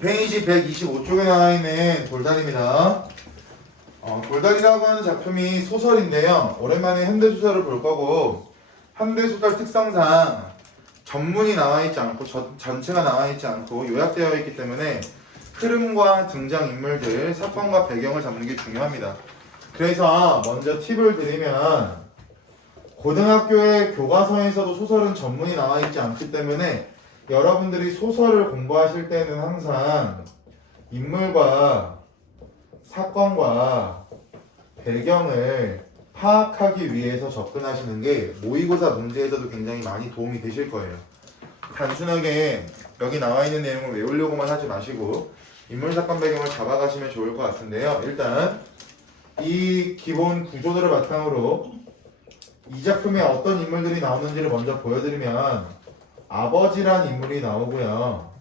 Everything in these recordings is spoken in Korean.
페이지 125쪽에 나와 있는 돌다리입니다. 돌다리라고 하는 작품이 소설인데요. 오랜만에 현대소설을 볼 거고, 현대소설 특성상 전문이 나와 있지 않고 전체가 나와 있지 않고 요약되어 있기 때문에 흐름과 등장인물들, 사건과 배경을 잡는 게 중요합니다. 그래서 먼저 팁을 드리면 고등학교의 교과서에서도 소설은 전문이 나와 있지 않기 때문에 여러분들이 소설을 공부하실 때는 항상 인물과 사건과 배경을 파악하기 위해서 접근하시는 게 모의고사 문제에서도 굉장히 많이 도움이 되실 거예요. 단순하게 여기 나와 있는 내용을 외우려고만 하지 마시고 인물, 사건, 배경을 잡아가시면 좋을 것 같은데요. 일단 이 기본 구조들을 바탕으로 이 작품에 어떤 인물들이 나오는지를 먼저 보여드리면 아버지란 인물이 나오고요.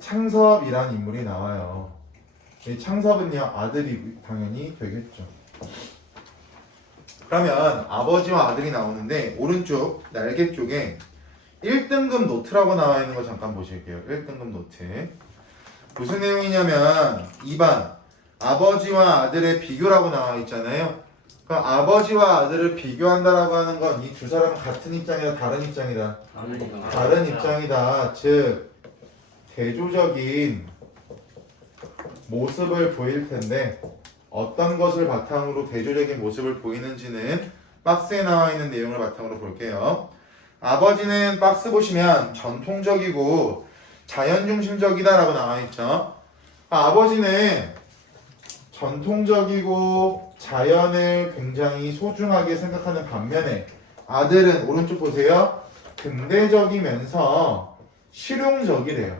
창섭이란 인물이 나와요. 이 창섭은요, 아들이 당연히 되겠죠. 그러면 아버지와 아들이 나오는데 오른쪽 날개 쪽에 1등급 노트라고 나와 있는 거 잠깐 보실게요. 1등급 노트. 무슨 내용이냐면 2번 아버지와 아들의 비교라고 나와 있잖아요. 그럼 아버지와 아들을 비교한다라고 하는 건 이 두 사람은 같은 입장이다, 다른 입장이다? 다른 입장이다. 즉 대조적인 모습을 보일 텐데 어떤 것을 바탕으로 대조적인 모습을 보이는지는 박스에 나와 있는 내용을 바탕으로 볼게요. 아버지는 박스 보시면 전통적이고 자연중심적이다라고 나와 있죠. 아버지는 전통적이고 자연을 굉장히 소중하게 생각하는 반면에 아들은 오른쪽 보세요. 근대적이면서 실용적이래요.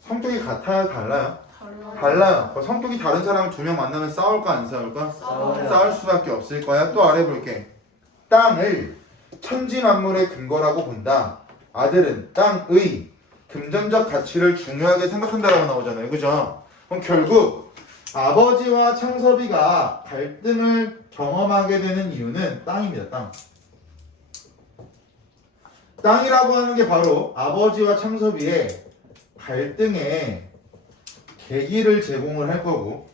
성격이 같아요? 달라요? 달라요. 성격이 다른 사람을 두 명 만나면 싸울까 안 싸울까? 싸울 수밖에 없을 거야. 또 아래 볼게. 땅을 천지만물의 근거라고 본다. 아들은 땅의 금전적 가치를 중요하게 생각한다라고 나오잖아요. 그죠? 그럼 결국 아버지와 창섭이가 갈등을 경험하게 되는 이유는 땅입니다. 땅. 땅이라고 하는 게 바로 아버지와 창섭이의 갈등의 계기를 제공을 할 거고,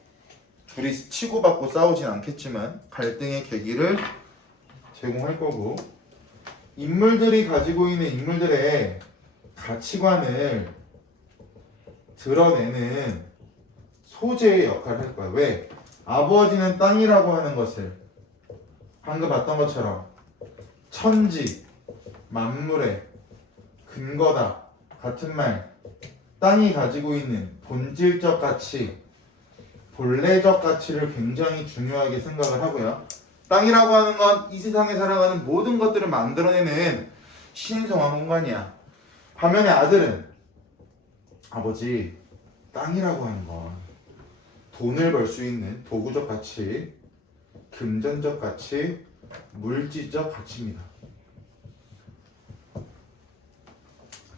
둘이 치고받고 싸우진 않겠지만 갈등의 계기를 제공할 거고, 인물들이 가지고 있는 인물들의 가치관을 드러내는 소재의 역할을 할 거야. 왜? 아버지는 땅이라고 하는 것을 방금 봤던 것처럼 천지, 만물의 근거다. 같은 말. 땅이 가지고 있는 본질적 가치, 본래적 가치를 굉장히 중요하게 생각을 하고요. 땅이라고 하는 건 이 세상에 살아가는 모든 것들을 만들어내는 신성한 공간이야. 반면에 아들은 아버지, 땅이라고 하는 건 돈을 벌 수 있는 도구적 가치, 금전적 가치, 물질적 가치입니다.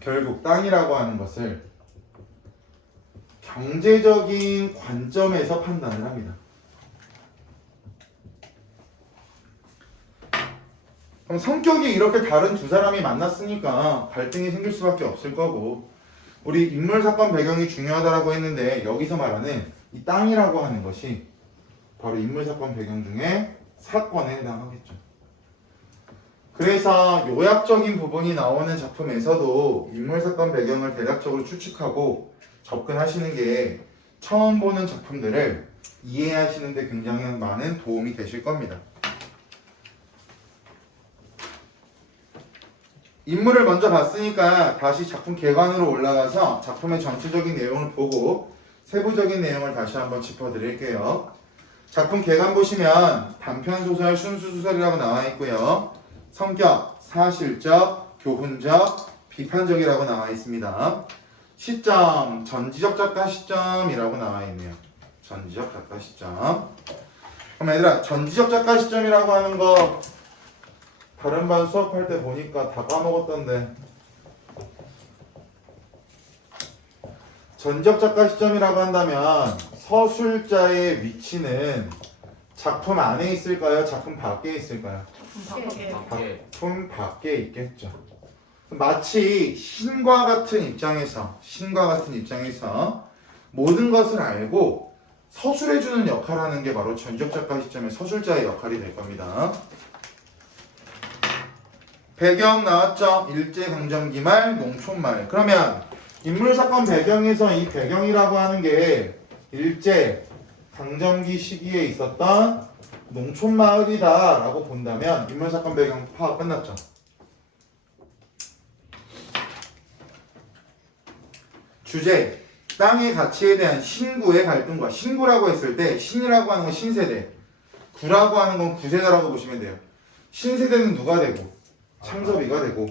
결국 땅이라고 하는 것을 경제적인 관점에서 판단을 합니다. 그럼 성격이 이렇게 다른 두 사람이 만났으니까 갈등이 생길 수밖에 없을 거고, 우리 인물, 사건, 배경이 중요하다라고 했는데 여기서 말하는 이 땅이라고 하는 것이 바로 인물, 사건, 배경 중에 사건에 해당하겠죠. 그래서 요약적인 부분이 나오는 작품에서도 인물, 사건, 배경을 대략적으로 추측하고 접근하시는 게 처음 보는 작품들을 이해하시는 데 굉장히 많은 도움이 되실 겁니다. 인물을 먼저 봤으니까 다시 작품 개관으로 올라가서 작품의 전체적인 내용을 보고 세부적인 내용을 다시 한번 짚어드릴게요. 작품 개관 보시면 단편소설, 순수소설이라고 나와 있고요. 성격, 사실적, 교훈적, 비판적이라고 나와 있습니다. 시점, 전지적 작가 시점이라고 나와 있네요. 전지적 작가 시점. 그럼 얘들아, 전지적 작가 시점이라고 하는 거 다른 반 수업할 때 보니까 다 까먹었던데. 전지적 작가 시점이라고 한다면 서술자의 위치는 작품 안에 있을까요? 작품 밖에 있을까요? 작품 밖에 있겠죠. 마치 신과 같은 입장에서 모든 것을 알고 서술해주는 역할을 하는 게 바로 전적작가 시점의 서술자의 역할이 될 겁니다. 배경 나왔죠? 일제강점기 말, 농촌말. 그러면 인물사건 배경에서 이 배경이라고 하는 게 일제강점기 시기에 있었던 농촌마을이다 라고 본다면 인물사건 배경 파악 끝났죠? 주제, 땅의 가치에 대한 신구의 갈등과 신구라고 했을 때 신이라고 하는 건 신세대, 구라고 하는 건 구세대라고 보시면 돼요. 신세대는 누가 되고 창섭이가 되고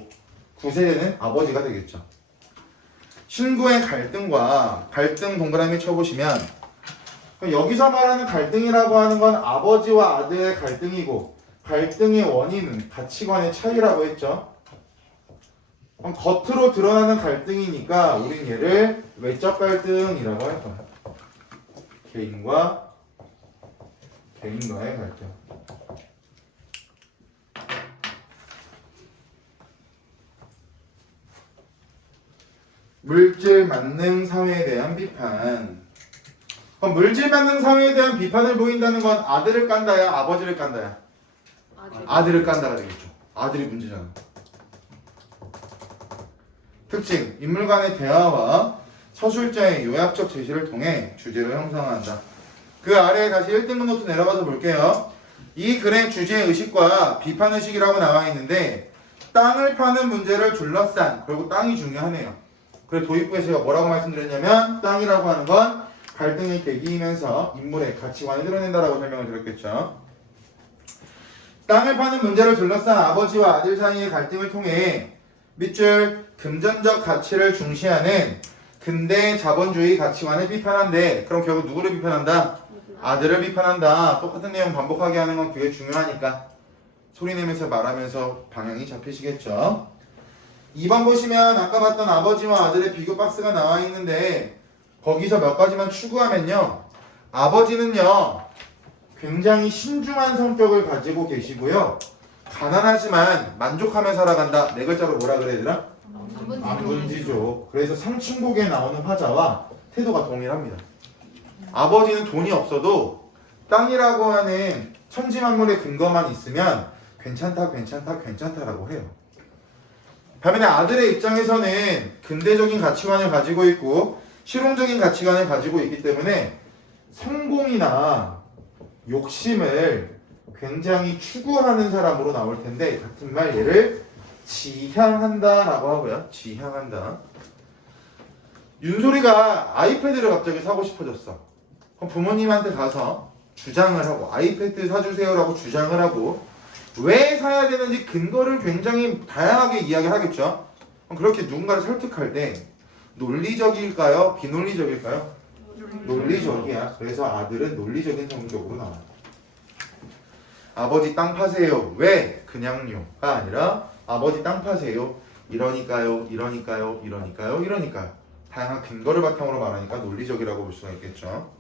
구세대는 아버지가 되겠죠. 신구의 갈등과 갈등 동그라미 쳐보시면 여기서 말하는 갈등이라고 하는 건 아버지와 아들의 갈등이고 갈등의 원인은 가치관의 차이라고 했죠. 그럼 겉으로 드러나는 갈등이니까 우린 얘를 외적 갈등이라고 할 거야. 개인과의 갈등. 물질 만능 사회에 대한 비판. 그럼 물질 만능 사회에 대한 비판을 보인다는 건 아들을 깐다야, 아버지를 깐다야? 아들을 깐다가 되겠죠. 아들이 문제잖아. 특징, 인물 간의 대화와 서술자의 요약적 제시를 통해 주제를 형성한다. 그 아래에 다시 1등급 노트 내려가서 볼게요. 이 글의 주제의식과 비판의식이라고 나와 있는데 땅을 파는 문제를 둘러싼, 그리고 땅이 중요하네요. 그래서 도입부에 제가 뭐라고 말씀드렸냐면 땅이라고 하는 건 갈등의 계기이면서 인물의 가치관을 드러낸다라고 설명을 드렸겠죠. 땅을 파는 문제를 둘러싼 아버지와 아들 사이의 갈등을 통해 밑줄 금전적 가치를 중시하는 근대 자본주의 가치관을 비판한대. 그럼 결국 누구를 비판한다? 아들을 비판한다. 똑같은 내용 반복하게 하는 건 그게 중요하니까 소리 내면서 말하면서 방향이 잡히시겠죠. 2번 보시면 아까 봤던 아버지와 아들의 비교 박스가 나와 있는데 거기서 몇 가지만 추구하면요. 아버지는요. 굉장히 신중한 성격을 가지고 계시고요. 가난하지만 만족하며 살아간다. 네 글자로 뭐라 그래야 되나? 안분지족. 그래서 상층곡에 나오는 화자와 태도가 동일합니다. 아버지는 돈이 없어도 땅이라고 하는 천지만물의 근거만 있으면 괜찮다라고 해요. 반면에 아들의 입장에서는 근대적인 가치관을 가지고 있고 실용적인 가치관을 가지고 있기 때문에 성공이나 욕심을 굉장히 추구하는 사람으로 나올 텐데 같은 말 얘를 지향한다라고 하고요. 지향한다. 윤소리가 아이패드를 갑자기 사고 싶어졌어. 그럼 부모님한테 가서 주장을 하고 아이패드 사주세요라고 주장을 하고 왜 사야 되는지 근거를 굉장히 다양하게 이야기하겠죠. 그럼 그렇게 누군가를 설득할 때 논리적일까요? 비논리적일까요? 논리적이야. 그래서 아들은 논리적인 성격으로 나와요. 아버지 땅 파세요. 왜? 그냥요가 아니라 아버지 땅 파세요. 이러니까요. 다양한 근거를 바탕으로 말하니까 논리적이라고 볼 수가 있겠죠.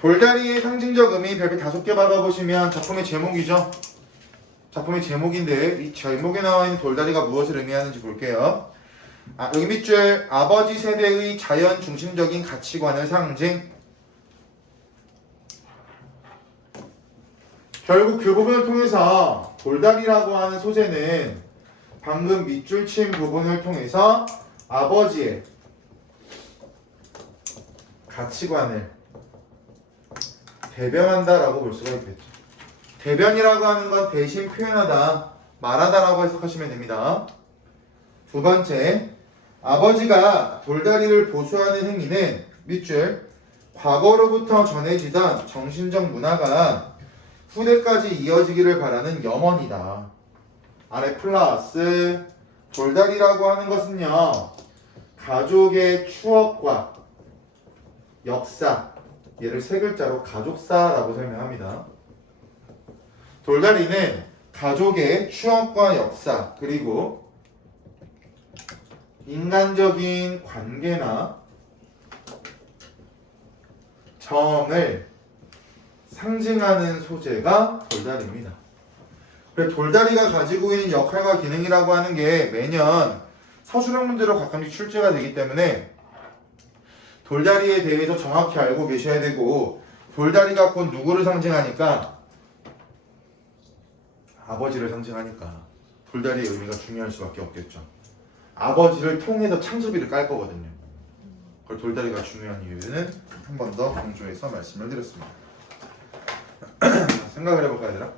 돌다리의 상징적 의미 별표 5개 박아보시면 작품의 제목이죠. 작품의 제목인데 이 제목에 나와 있는 돌다리가 무엇을 의미하는지 볼게요. 여기 밑줄 아버지 세대의 자연 중심적인 가치관을 상징. 결국 그 부분을 통해서 돌다리라고 하는 소재는 방금 밑줄 친 부분을 통해서 아버지의 가치관을 대변한다라고 볼 수가 있겠죠. 대변이라고 하는 건 대신 표현하다, 말하다라고 해석하시면 됩니다. 두 번째, 아버지가 돌다리를 보수하는 행위는 밑줄 과거로부터 전해지던 정신적 문화가 후대까지 이어지기를 바라는 염원이다. 아래 플러스 돌다리라고 하는 것은요. 가족의 추억과 역사, 얘를 세 글자로 가족사라고 설명합니다. 돌다리는 가족의 추억과 역사 그리고 인간적인 관계나 정을 상징하는 소재가 돌다리입니다. 그래 돌다리가 가지고 있는 역할과 기능이라고 하는 게 매년 서술형 문제로 가끔씩 출제가 되기 때문에 돌다리에 대해서 정확히 알고 계셔야 되고 돌다리가 곧 누구를 상징하니까 아버지를 상징하니까 돌다리의 의미가 중요할 수밖에 없겠죠. 아버지를 통해서 창섭이를 깔 거거든요. 그걸 돌다리가 중요한 이유는 한 번 더 강조해서 말씀을 드렸습니다. 생각을 해볼까 얘들아?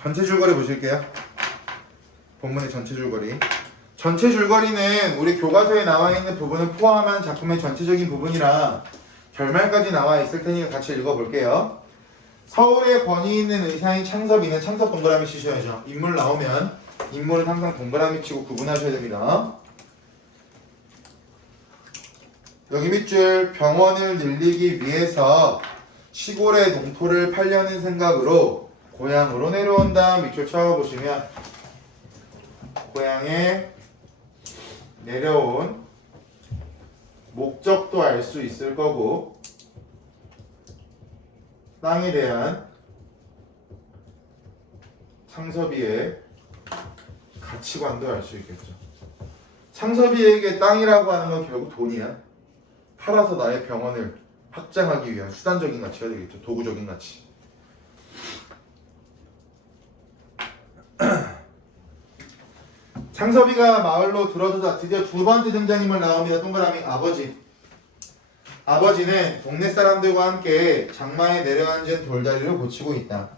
전체 줄거리 보실게요. 본문의 전체 줄거리. 전체 줄거리는 우리 교과서에 나와 있는 부분을 포함한 작품의 전체적인 부분이라 결말까지 나와 있을 테니까 같이 읽어볼게요. 서울의 권위 있는 의사인 창섭이는 창섭 동그라미 치셔야죠. 인물 나오면 인물은 항상 동그라미 치고 구분하셔야 됩니다. 여기 밑줄 병원을 늘리기 위해서 시골의 농토를 팔려는 생각으로 고향으로 내려온다. 밑줄 쳐보시면 고향에 내려온 목적도 알 수 있을 거고 땅에 대한 창섭이의 가치관도 알 수 있겠죠. 창섭이에게 땅이라고 하는 건 결국 돈이야. 팔아서 나의 병원을 확장하기 위한 수단적인 가치가 되겠죠. 도구적인 가치. 창섭이가 마을로 들어서자 드디어 두 번째 등장인물 나옵니다. 동그라미 아버지. 아버지는 동네 사람들과 함께 장마에 내려앉은 돌다리를 고치고 있다.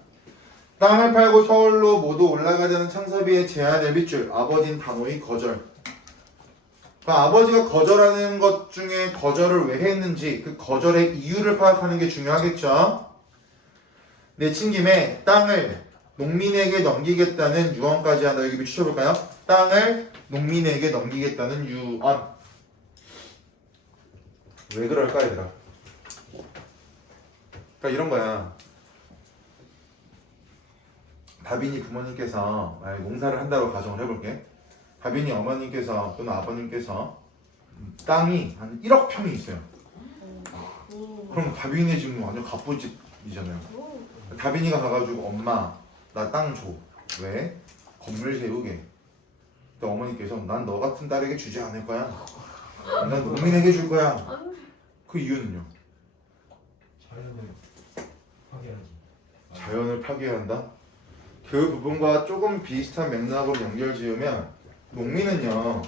땅을 팔고 서울로 모두 올라가자는 창섭이의 제안을 밑줄 아버지는 단호히 거절. 그러니까 아버지가 거절하는 것 중에 거절을 왜 했는지 그 거절의 이유를 파악하는 게 중요하겠죠. 내친 김에 땅을 농민에게 넘기겠다는 유언까지 한다. 여기 밑줄 쳐볼까요? 땅을 농민에게 넘기겠다는 유언. 왜 그럴까 얘들아? 그러니까 이런 거야. 다빈이 부모님께서 만약 농사를 한다고 가정을 해볼게. 다빈이 어머님께서 또는 아버님께서 땅이 한 1억 평이 있어요. 그럼 다빈이 지금 완전 갑부집이잖아요. 다빈이가 가가지고 엄마 나 땅 줘. 왜? 건물 세우게. 근데 어머니께서 난 너 같은 딸에게 주지 않을 거야. 난 농민에게 줄 거야. 그 이유는요? 자연을 파괴해야 한다? 그 부분과 조금 비슷한 맥락으로 연결 지으면 농민은요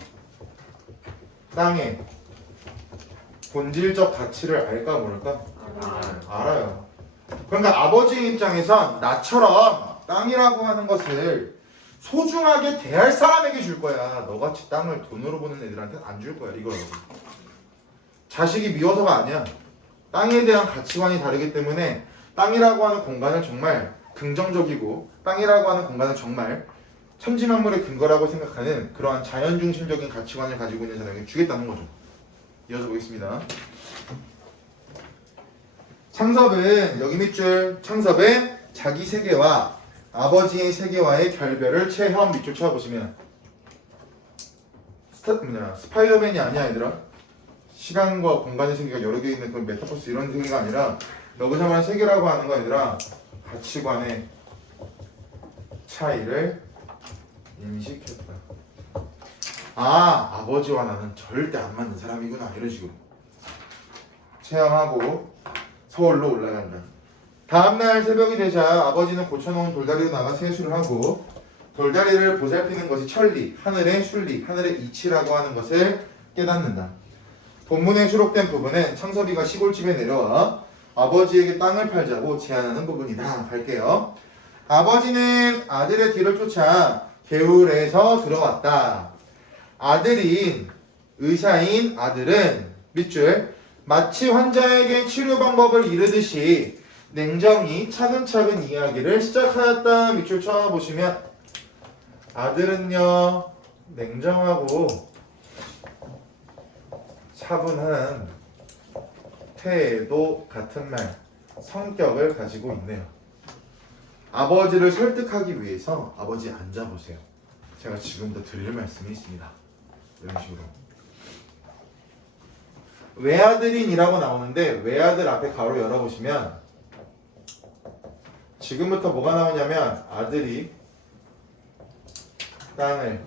땅의 본질적 가치를 알까 모를까? 알아요. 그러니까 아버지 입장에선 나처럼 땅이라고 하는 것을 소중하게 대할 사람에게 줄 거야. 너같이 땅을 돈으로 보는 애들한테는 안 줄 거야. 이거라고. 자식이 미워서가 아니야. 땅에 대한 가치관이 다르기 때문에 땅이라고 하는 공간을 정말 긍정적이고 땅이라고 하는 공간을 정말 천지만물의 근거라고 생각하는 그러한 자연중심적인 가치관을 가지고 있는 사람에게 주겠다는 거죠. 이어서 보겠습니다. 창섭은 여기 밑줄 창섭은 자기 세계와 아버지의 세계와의 결별을 체험 밑줄 쳐보시면 스파이더맨이 아니야 얘들아. 시간과 공간의 세계가 여러 개 있는 그런 메타버스 이런 세계가 아니라 여기서 말하는 세계라고 하는 거 얘들아 가치관의 차이를 인식했다. 아 아버지와 나는 절대 안 맞는 사람이구나 이런 식으로 체험하고 서울로 올라간다. 다음날 새벽이 되자 아버지는 고쳐놓은 돌다리로 나가 세수를 하고 돌다리를 보살피는 것이 천리, 하늘의 순리, 하늘의 이치라고 하는 것을 깨닫는다. 본문에 수록된 부분은 창섭이가 시골집에 내려와 아버지에게 땅을 팔자고 제안하는 부분이다. 갈게요. 아버지는 아들의 뒤를 쫓아 개울에서 들어왔다. 아들인 의사인 아들은 밑줄 마치 환자에게 치료 방법을 이르듯이 냉정히 차근차근 이야기를 시작하였다. 밑줄 쳐보시면 아들은요 냉정하고 차분한 태도 같은 말 성격을 가지고 있네요. 아버지를 설득하기 위해서 아버지 앉아보세요. 제가 지금도 드릴 말씀이 있습니다. 이런 식으로 외아들인이라고 나오는데 외아들 앞에 가로 열어보시면 지금부터 뭐가 나오냐면 아들이 땅을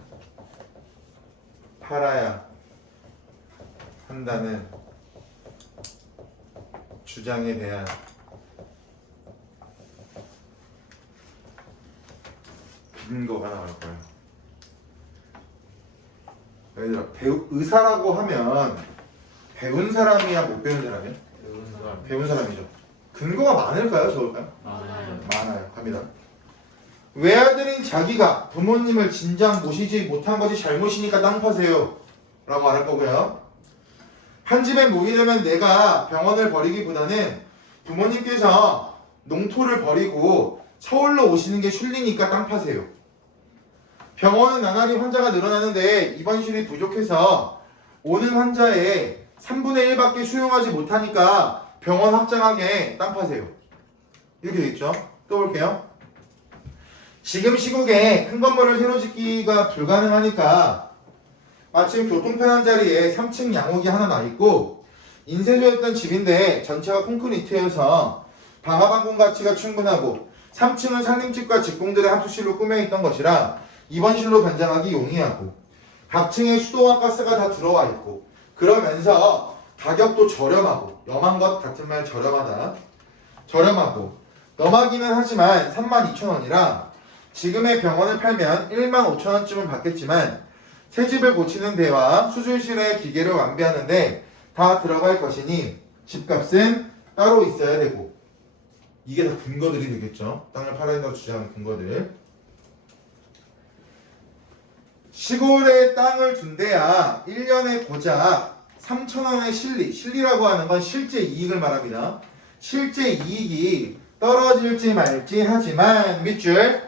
팔아야 한다는 주장에 대한 근거가 나올 거예요. 얘들아, 의사라고 하면 배운 사람이야 못 배운 사람이야? 배운 사람이죠. 근거가 많을까요? 적을까요? 많아요. 갑니다. 외아들인 자기가 부모님을 진작 모시지 못한 것이 잘못이니까 땅 파세요 라고 말할 거고요. 한 집에 모이려면 내가 병원을 버리기보다는 부모님께서 농토를 버리고 서울로 오시는 게 순리니까 땅 파세요. 병원은 나날이 환자가 늘어나는데 입원실이 부족해서 오는 환자의 3분의 1밖에 수용하지 못하니까 병원 확장하게 땅 파세요. 이렇게 되겠죠? 또 볼게요. 지금 시국에 큰 건물을 새로 짓기가 불가능하니까 마침 교통편한 자리에 3층 양옥이 하나 나 있고 인쇄소였던 집인데 전체가 콘크리트여서 방화방공 가치가 충분하고 3층은 상림집과 직공들의 합숙실로 꾸며 있던 것이라 입원실로 변장하기 용이하고 각 층에 수도와 가스가 다 들어와 있고 그러면서 가격도 저렴하고 염한 것 같은 말 저렴하다. 저렴하고 넘하기는 하지만 32,000원이라 지금의 병원을 팔면 15,000원쯤은 받겠지만 새 집을 고치는 데와 수술실의 기계를 완비하는데 다 들어갈 것이니 집값은 따로 있어야 되고 이게 다 근거들이 되겠죠. 땅을 팔아야 된다고 주장하는 근거들. 시골에 땅을 둔 데야 1년에 고작 3,000원의 실리라고 하는 건 실제 이익을 말합니다. 실제 이익이 떨어질지 말지 하지만 밑줄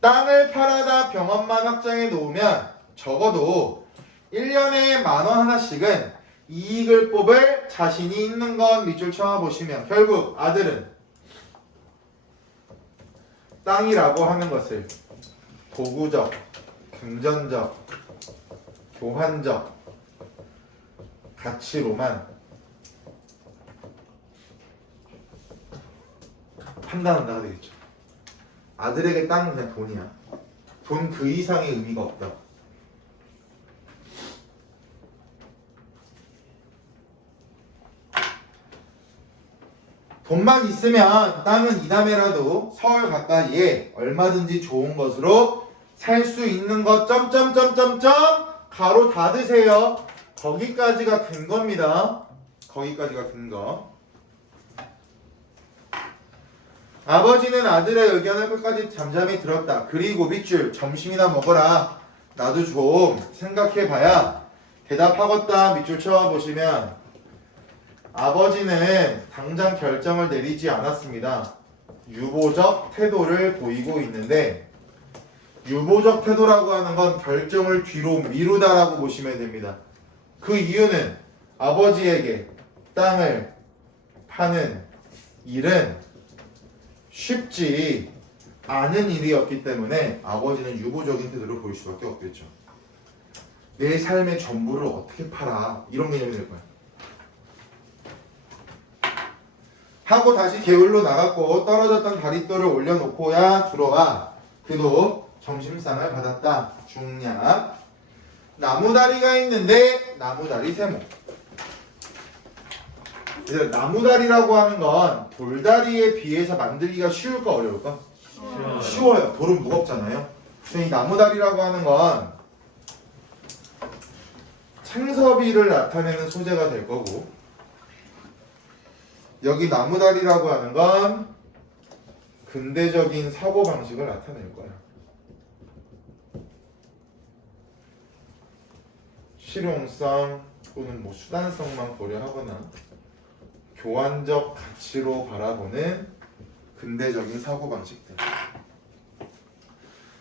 땅을 팔아다 병원만 확장해 놓으면 적어도 1년에 10,000원 하나씩은 이익을 뽑을 자신이 있는 건 밑줄 쳐보시면 결국 아들은 땅이라고 하는 것을 도구적, 금전적, 교환적 가치로만 판단한다가 되겠죠. 아들에게 땅은 그냥 돈이야. 돈 그 이상의 의미가 없다. 돈만 있으면 땅은 이남에라도 서울 가까이에 얼마든지 좋은 것으로 살 수 있는 것 점점점점점 가로 닫으세요. 거기까지가 근거입니다. 거기까지가 근거. 아버지는 아들의 의견을 끝까지 잠잠히 들었다. 그리고 밑줄 점심이나 먹어라. 나도 좀 생각해봐야 대답하겠다. 밑줄 쳐보시면 아버지는 당장 결정을 내리지 않았습니다. 유보적 태도를 보이고 있는데 유보적 태도라고 하는 건 결정을 뒤로 미루다라고 보시면 됩니다. 그 이유는 아버지에게 땅을 파는 일은 쉽지 않은 일이었기 때문에 아버지는 유보적인 태도를 보일 수밖에 없겠죠. 내 삶의 전부를 어떻게 팔아? 이런 개념이 될 거야. 하고 다시 게을러 나갔고 떨어졌던 다리돌을 올려놓고야 들어와 그도 점심상을 받았다. 중략 나무다리가 있는데 나무다리 세모. 이제 나무다리라고 하는 건 돌다리에 비해서 만들기가 쉬울까 어려울까? 쉬워요. 돌은 무겁잖아요. 그래서 이 나무다리라고 하는 건 창섭이를 나타내는 소재가 될 거고 여기 나무다리라고 하는 건 근대적인 사고방식을 나타낼 거야. 실용성 또는 뭐 수단성만 고려하거나 교환적 가치로 바라보는 근대적인 사고방식들.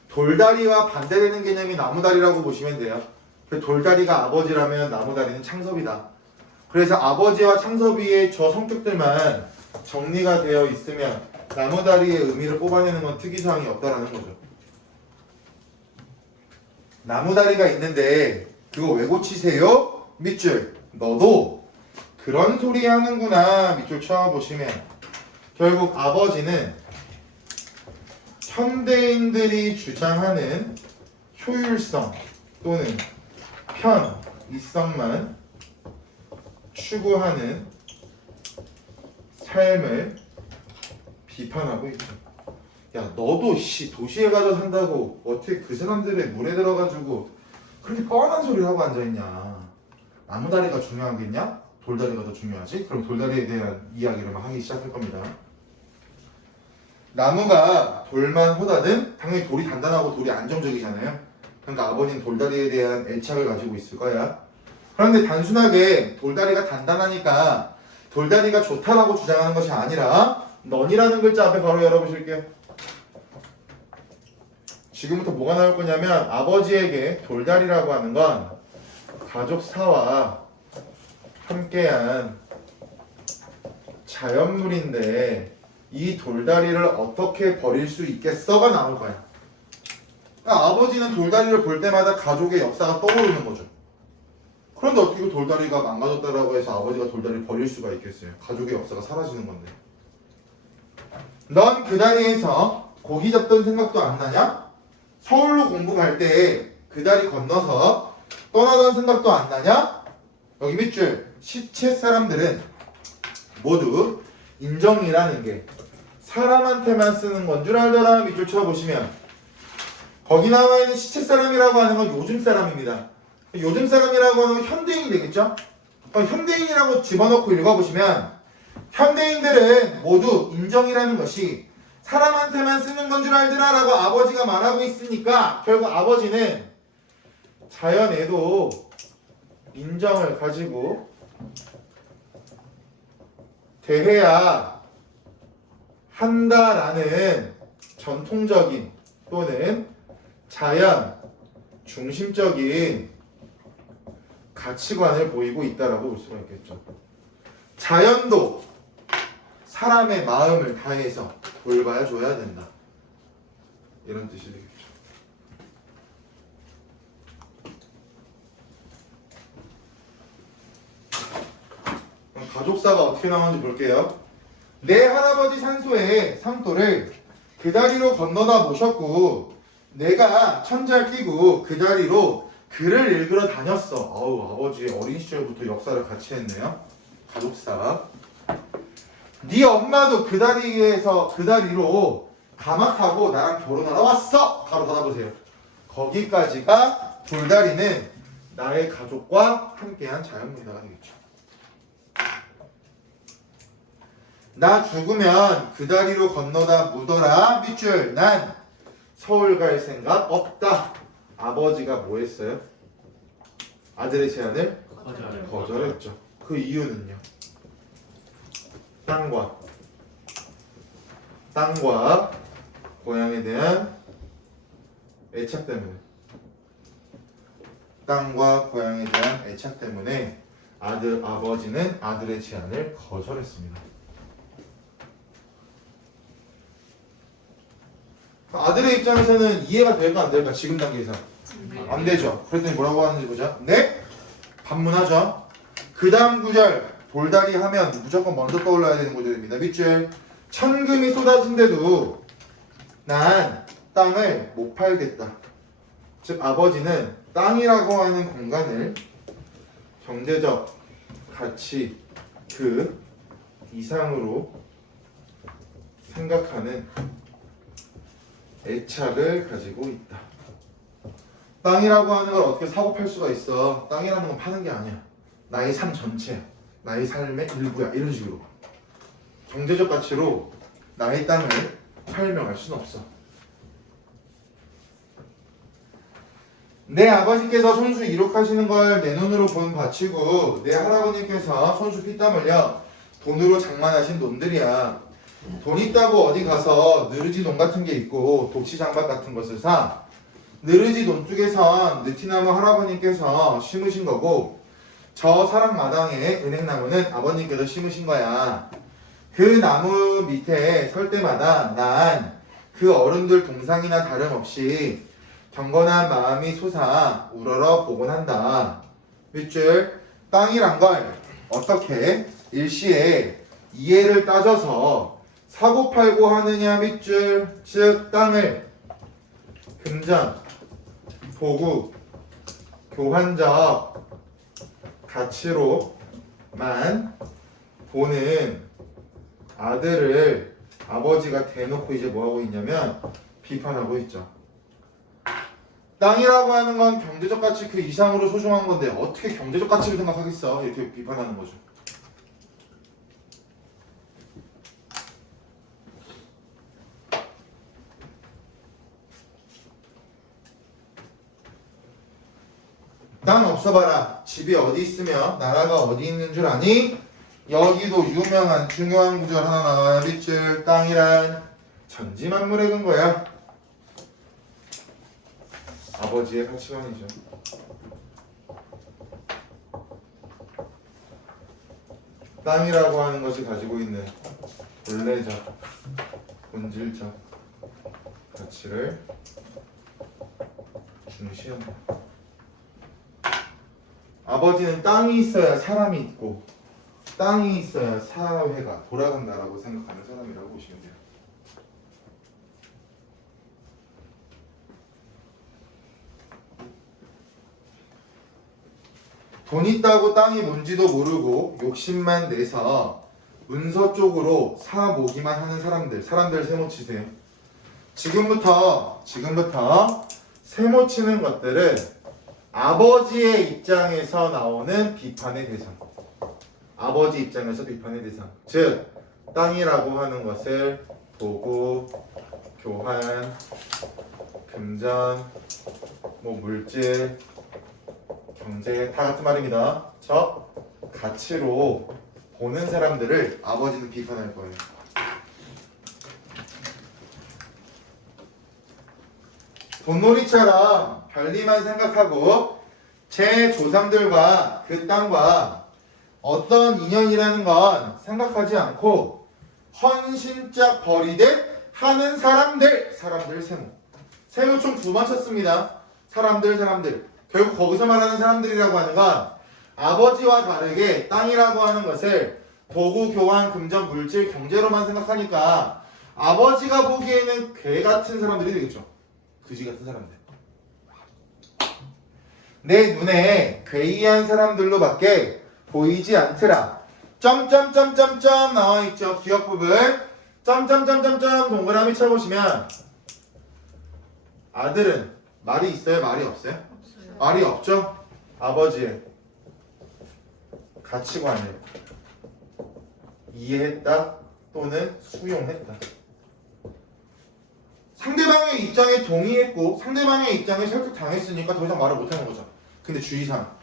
돌다리와 반대되는 개념이 나무다리라고 보시면 돼요. 돌다리가 아버지라면 나무다리는 창섭이다. 그래서 아버지와 창섭이의 저 성격들만 정리가 되어 있으면 나무다리의 의미를 뽑아내는 건 특이사항이 없다라는 거죠. 나무다리가 있는데 그거 왜 고치세요? 밑줄 너도 그런 소리 하는구나. 밑줄 쳐보시면 결국 아버지는 현대인들이 주장하는 효율성 또는 편의성만 추구하는 삶을 비판하고 있죠. 야, 너도 도시에 가서 산다고 어떻게 그 사람들의 물에 들어가지고 그렇게 뻔한 소리를 하고 앉아있냐. 나무다리가 중요하겠냐? 돌다리가 더 중요하지? 그럼 돌다리에 대한 이야기를 막 하기 시작할 겁니다. 나무가 돌만 호다든 당연히 돌이 단단하고 돌이 안정적이잖아요. 그러니까 아버지는 돌다리에 대한 애착을 가지고 있을 거야. 그런데 단순하게 돌다리가 단단하니까 돌다리가 좋다라고 주장하는 것이 아니라 넌이라는 글자 앞에 바로 열어보실게요. 지금부터 뭐가 나올 거냐면 아버지에게 돌다리라고 하는 건 가족사와 함께한 자연물인데 이 돌다리를 어떻게 버릴 수 있겠어가 나올 거야. 그러니까 아버지는 돌다리를 볼 때마다 가족의 역사가 떠오르는 거죠. 그런데 어떻게 돌다리가 망가졌다라고 해서 아버지가 돌다리를 버릴 수가 있겠어요? 가족의 역사가 사라지는 건데. 넌 그 다리에서 고기 잡던 생각도 안 나냐? 서울로 공부 갈 때 그 다리 건너서 떠나던 생각도 안 나냐? 여기 밑줄. 시체 사람들은 모두 인정이라는 게 사람한테만 쓰는 건 줄 알더라. 밑줄 쳐보시면 거기 나와 있는 시체 사람이라고 하는 건 요즘 사람입니다. 요즘 사람이라고 하는 건 현대인이 되겠죠? 현대인이라고 집어넣고 읽어보시면 현대인들은 모두 인정이라는 것이 사람한테만 쓰는 건 줄 알더라 라고 아버지가 말하고 있으니까 결국 아버지는 자연에도 인정을 가지고 대해야 한다라는 전통적인 또는 자연 중심적인 가치관을 보이고 있다라고 볼 수가 있겠죠. 자연도 사람의 마음을 다해서 돌봐야 줘야 된다. 이런 뜻이 되겠죠. 그럼 가족사가 어떻게 나오는지 볼게요. 내 할아버지 산소에 상토를 그 다리로 건너다 모셨고 내가 천잘 끼고 그 다리로 글을 읽으러 다녔어. 어우, 아버지 어린 시절부터 역사를 같이 했네요. 가족사. 네 엄마도 그 다리로 가막하고 나랑 결혼하러 왔어. 바로 받아보세요. 거기까지가 돌다리는 나의 가족과 함께한 자연문화가 되겠죠. 나 죽으면 그 다리로 건너다 묻어라. 밑줄. 난 서울 갈 생각 없다. 아버지가 뭐 했어요? 아들의 제안을 거절했죠. 그 이유는요? 땅과 고향에 대한 애착 때문에. 땅과 고향에 대한 애착 때문에 아버지는 아들의 제안을 거절했습니다. 아들의 입장에서는 이해가 될까 안 될까? 지금 단계에서 안 되죠. 그랬더니 뭐라고 하는지 보자. 네? 반문하죠. 그 다음 구절 돌다리 하면 무조건 먼저 떠올라야 되는 구절입니다. 밑줄. 천금이 쏟아진데도 난 땅을 못 팔겠다. 즉 아버지는 땅이라고 하는 공간을 경제적 가치 그 이상으로 생각하는 애착을 가지고 있다. 땅이라고 하는 걸 어떻게 사고 팔 수가 있어? 땅이라는 건 파는 게 아니야. 나의 삶 전체야. 나의 삶의 일부야. 이런 식으로 경제적 가치로 나의 땅을 설명할 수는 없어. 내 아버지께서 손수 이룩하시는 걸 내 눈으로 본 밭이고 내 할아버님께서 손수 피땀 흘려 돈으로 장만하신 논들이야. 돈 있다고 어디 가서 느르지 논 같은 게 있고 도치 장박 같은 것을 사. 느르지 논쪽에선 느티나무 할아버님께서 심으신 거고 저 사랑마당에 은행나무는 아버님께서 심으신 거야. 그 나무 밑에 설 때마다 난 그 어른들 동상이나 다름없이 경건한 마음이 솟아 우러러 보곤 한다. 밑줄. 땅이란 걸 어떻게 일시에 이해를 따져서 사고팔고 하느냐 밑줄, 즉 땅을 금전, 도구, 교환적 가치로만 보는 아들을 아버지가 대놓고 이제 뭐하고 있냐면 비판하고 있죠. 땅이라고 하는 건 경제적 가치 그 이상으로 소중한 건데 어떻게 경제적 가치를 생각하겠어? 이렇게 비판하는 거죠. 땅 없어봐라. 집이 어디 있으며 나라가 어디 있는 줄 아니? 여기도 유명한 중요한 구절 하나 나와요. 밑줄. 땅이란 천지만물의 근거야. 아버지의 가치관이죠. 땅이라고 하는 것이 가지고 있는 본래적, 본질적 가치를 중시한다. 아버지는 땅이 있어야 사람이 있고 땅이 있어야 사회가 돌아간다라고 생각하는 사람이라고 보시면 돼요. 돈 있다고 땅이 뭔지도 모르고 욕심만 내서 문서 쪽으로 사 모기만 하는 사람들 세모 치세요. 지금부터 세모 치는 것들은 아버지의 입장에서 나오는 비판의 대상. 아버지 입장에서 비판의 대상. 즉 땅이라고 하는 것을 도구, 교환, 금전, 물질, 경제 다 같은 말입니다. 저 가치로 보는 사람들을 아버지는 비판할 거예요. 돈놀이처럼 별리만 생각하고 제 조상들과 그 땅과 어떤 인연이라는 건 생각하지 않고 헌신짝 버리듯 하는 사람들 세모 총 2번 쳤습니다. 사람들 결국 거기서 말하는 사람들이라고 하는 건 아버지와 다르게 땅이라고 하는 것을 도구, 교환, 금전, 물질, 경제로만 생각하니까 아버지가 보기에는 괴 같은 사람들이 되겠죠. 그지 같은 사람들. 내 눈에 괴이한 사람들로밖에 보이지 않더라. 점점점점점 나와있죠. 기억 부분. 점점점점점 동그라미 쳐보시면 아들은 말이 있어요? 말이 없어요? 없어요. 말이 없죠? 아버지의 가치관을 이해했다 또는 수용했다. 상대방의 입장에 동의했고 상대방의 입장에 설득당했으니까 더 이상 말을 못하는 거죠. 근데 주의사항.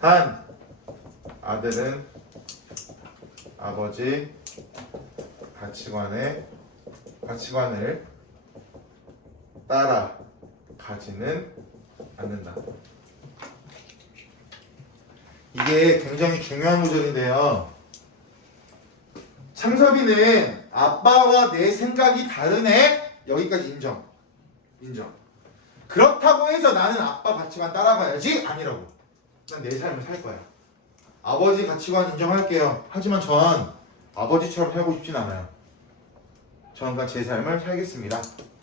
단 아들은 아버지 가치관을 따라가지는 않는다. 이게 굉장히 중요한 구절인데요. 창섭이는 아빠와 내 생각이 다르네. 여기까지 인정. 그렇다고 해서 나는 아빠 가치관 따라가야지? 아니라고. 난 내 삶을 살 거야. 아버지 가치관 인정할게요. 하지만 전 아버지처럼 살고 싶진 않아요. 저는 그냥 제 삶을 살겠습니다.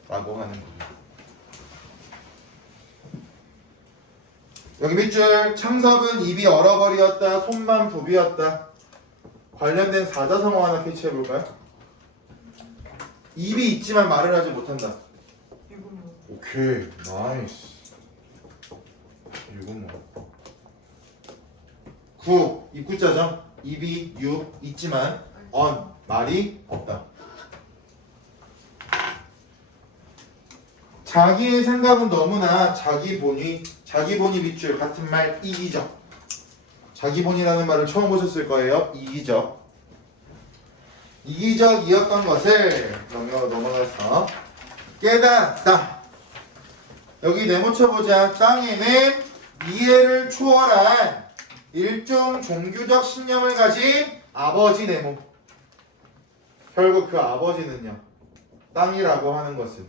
라고 하는 거예요. 여기 밑줄. 창섭은 입이 얼어버리었다. 손만 부비었다. 관련된 사자성어 하나 캐치해볼까요? 입이 있지만 말을 하지 못한다. 오케이, 나이스. 이건 뭐? 9, 입구자죠? 입이, 있지만 말이 없다. 자기의 생각은 너무나 자기 본위 밑줄 같은 말 이기적. 자기본이라는 말을 처음 보셨을 거예요. 이기적이었던 것을 넘어가서 깨달았다. 여기 네모쳐보자. 땅에는 이해를 초월한 일종 종교적 신념을 가진 아버지 네모. 결국 그 아버지는요, 땅이라고 하는 것은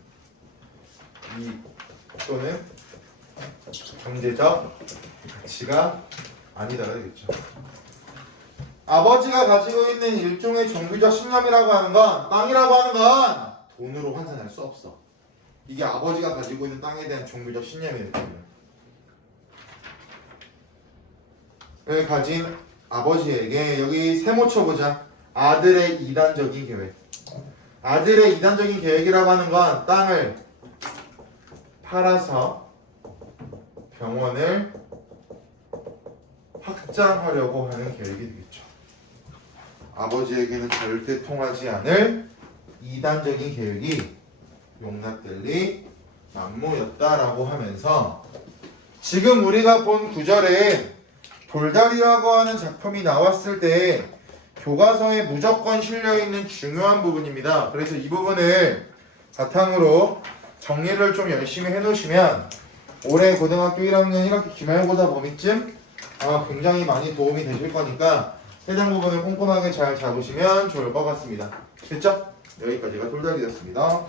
또는 경제적 가치가 아니다가 되겠죠. 아버지가 가지고 있는 일종의 종교적 신념이라고 하는 건, 땅이라고 하는 건 돈으로 환산할 수 없어. 이게 아버지가 가지고 있는 땅에 대한 종교적 신념이기 때문에. 을 가진 아버지에게 여기 세모 쳐보자. 아들의 이단적인 계획. 아들의 이단적인 계획이라고 하는 건 땅을 팔아서 병원을 확장하려고 하는 계획이 되겠죠. 아버지에게는 절대 통하지 않을 이단적인 계획이 용납될 리 만무였다라고 하면서 지금 우리가 본 구절에 돌다리라고 하는 작품이 나왔을 때 교과서에 무조건 실려있는 중요한 부분입니다. 그래서 이 부분을 바탕으로 정리를 좀 열심히 해놓으시면 올해 고등학교 1학년 1학기 기말고사 범위쯤 굉장히 많이 도움이 되실 거니까 해당 부분을 꼼꼼하게 잘 잡으시면 좋을 것 같습니다. 됐죠? 여기까지가 돌다리였습니다.